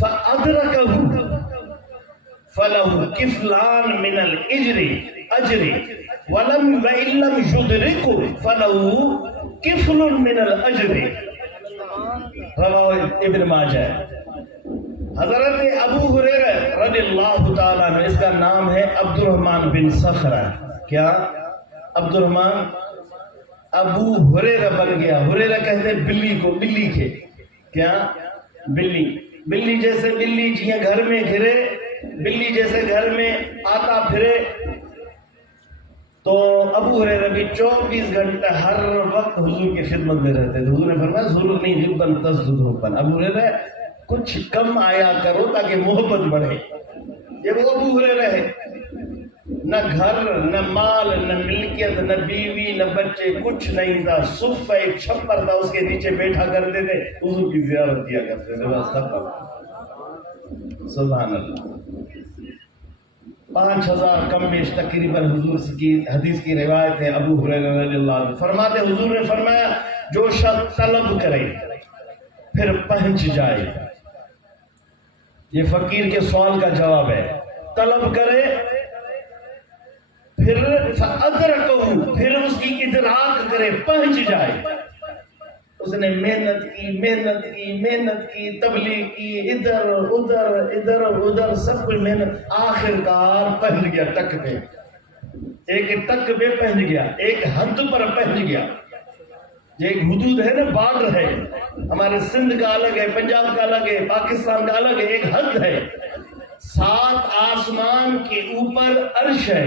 فَأَدْرَكَهُ فَلَهُ كِفْلَانْ مِنَ الْأَجْرِ وَإِن لَّمْ يُدْرِكْهُ فَلَهُ كِفْلٌ مِنَ الْأَجْرِ. رواه ابن ماجہ. حضرت ابو ہریرہ رضی اللہ تعالیٰ عنہ، اس کا نام ہے عبد الرحمن بن صخرہ. کیا؟ عبد الرحمن ابو ہریرہ بن گیا. ہریرہ کہتے ہیں بلی کو، بلی کے کیا؟ بلی. بلی جیسے بلی جیسے گھر میں گھرے، بلی جیسے گھر میں آتا پھرے. تو ابو ہریرہ بھی 24 گھنٹے ہر وقت حضور کی خدمت میں رہتے تھے. حضور نے فرمایا ضرورنی حبن تزدد حبن، ابو ہریرہ کچھ کم آیا کرو تاکہ محبت بڑھے. یہ وہ ابو ہریرہ ہے، نہ گھر نہ مال نہ ملکیت نہ بیوی نہ بچے، کچھ نہیں تھا. صف ایک چھپر تھا، اس کے نیچے بیٹھا کرتے تھے، حضور کی زیارت کیا کرتے تھے. سبحان اللہ. 5000 کم بیش تقریباً حضور کی حدیث کی روایت ہے. ابو ہریرہ رضی اللہ عنہ فرماتے، حضور نے فرمایا جو شخص طلب کرے پھر پہنچ جائے. یہ فقیر کے سوال کا جواب ہے. طلب کرے پھر فَأَدْرَكَهُ، پھر اس کی ادراک کرے، پہنچ جائے. اس نے محنت کی، تبلیغ کی، ادھر ادھر سب کچھ محنت، آخر کار پہنچ گیا ٹک پہ. ایک ٹک پہ پہنچ گیا، ایک حد پر پہنچ گیا. یہ ایک حدود ہے نا، بارڈر ہے. ہمارے سندھ کا الگ ہے، پنجاب کا الگ ہے، پاکستان کا الگ ہے. ایک حد ہے. 7 آسمان کے اوپر عرش ہے،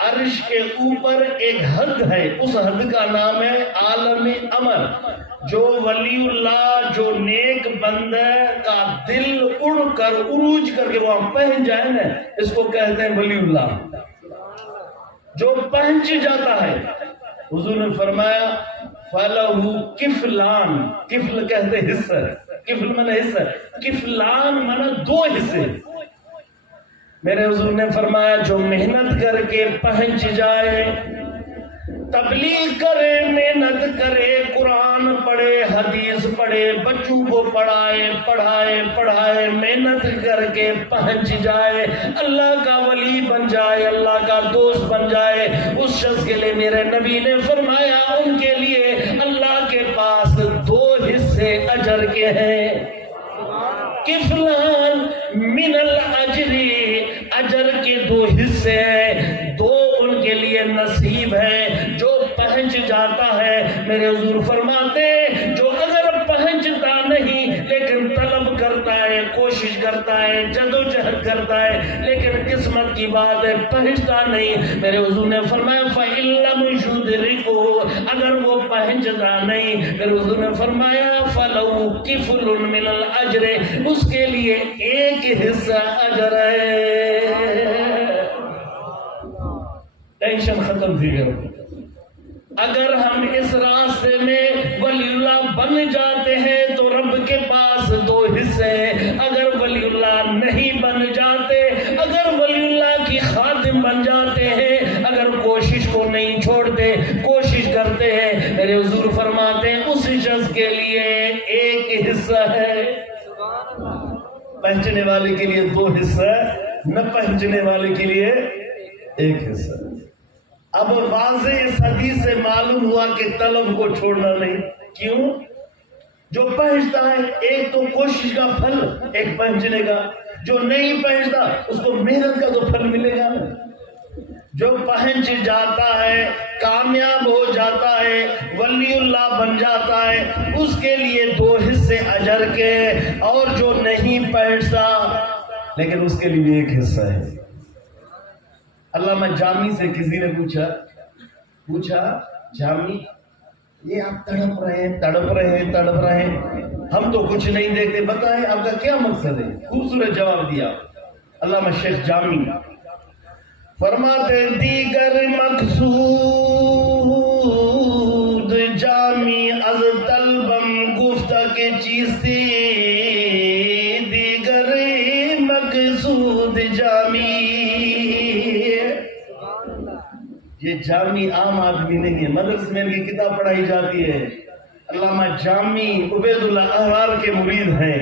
عرش کے اوپر ایک حد ہے. اس حد کا نام ہے عالم امر. جو ولی اللہ، جو نیک بندہ کا دل اڑ کر عروج کر کے وہاں پہنچ جائے نا، اس کو کہتے ہیں ولی اللہ. جو پہنچ جاتا ہے، حضور نے فرمایا فَلَهُ كِفْلَانْ، کفل کہتے حصہ، کفل معنی حصہ، کفلان معنی 2 حصے. میرے حضور نے فرمایا جو محنت کر کے پہنچ جائے، تبلیغ کرے، محنت کرے، قرآن پڑھے، حدیث پڑھے، بچوں کو پڑھائے، محنت کر کے پہنچ جائے، اللہ کا ولی بن جائے، اللہ کا دوست بن جائے، اس شخص کے لیے میرے نبی نے فرمایا ان کے لیے اللہ کے پاس 2 حصے اجر کے ہیں. کفلان من الاجر، اجر کے 2 حصے ہیں، 2 ان کے لیے نصیب ہے. جو پہنچ جاتا ہے، میرے حضور فرماتے جو اگر پہنچتا نہیں لیکن طلب کرتا ہے، کوشش کرتا ہے، جدوجہد کرتا ہے، لیکن قسمت کی بات ہے پہنچتا نہیں، میرے حضور نے فرمایا فَإِن لَّمْ يُدْرِكْهُ، اگر وہ پہنچتا نہیں، میرے حضور نے فرمایا فَلَهُ كِفْلٌ مِّنَ الْأَجْرِ، اس کے لیے 1 حصہ اجر ہے. ٹینشن ختم تھی گئی. اگر ہم اس راستے میں ولی اللہ بن جاتے ہیں تو رب کے پاس 2 حصے ہیں. اگر ولی اللہ نہیں بن جاتے، اگر ولی اللہ کی خادم بن جاتے ہیں، اگر کوشش کو نہیں چھوڑتے، کوشش کرتے ہیں، میرے حضور فرماتے ہیں اس شخص کے لیے 1 حصہ ہے. پہنچنے والے کے لیے 2 حصہ، نہ پہنچنے والے کے لیے 1 حصہ. اب واضح اس حدیث سے معلوم ہوا کہ طلب کو چھوڑنا نہیں. کیوں؟ جو پہنچتا ہے، ایک تو کوشش کا پھل، ایک پہنچنے کا. جو نہیں پہنچتا اس کو محنت کا تو پھل ملے گا. جو پہنچ جاتا ہے، کامیاب ہو جاتا ہے، ولی اللہ بن جاتا ہے، اس کے لیے 2 حصے اجر کے. اور جو نہیں پہنچتا لیکن اس کے لیے 1 حصہ ہے. علامہ جامی سے کسی نے پوچھا جامی یہ آپ تڑپ رہے ہیں، ہم تو کچھ نہیں دیکھتے، بتائیں آپ کا کیا مقصد ہے؟ خوبصورت جواب دیا علامہ شیخ جامی. فرماتے دیگر مقصود جامی از طلبم گفتہ کے چیزی، دیگر مقصود جامی. یہ جامی عام آدمی نہیں ہے، مدرسے میں ان کی کتاب پڑھائی جاتی ہے. علامہ جامی عبید اللہ احرار کے مرید ہیں.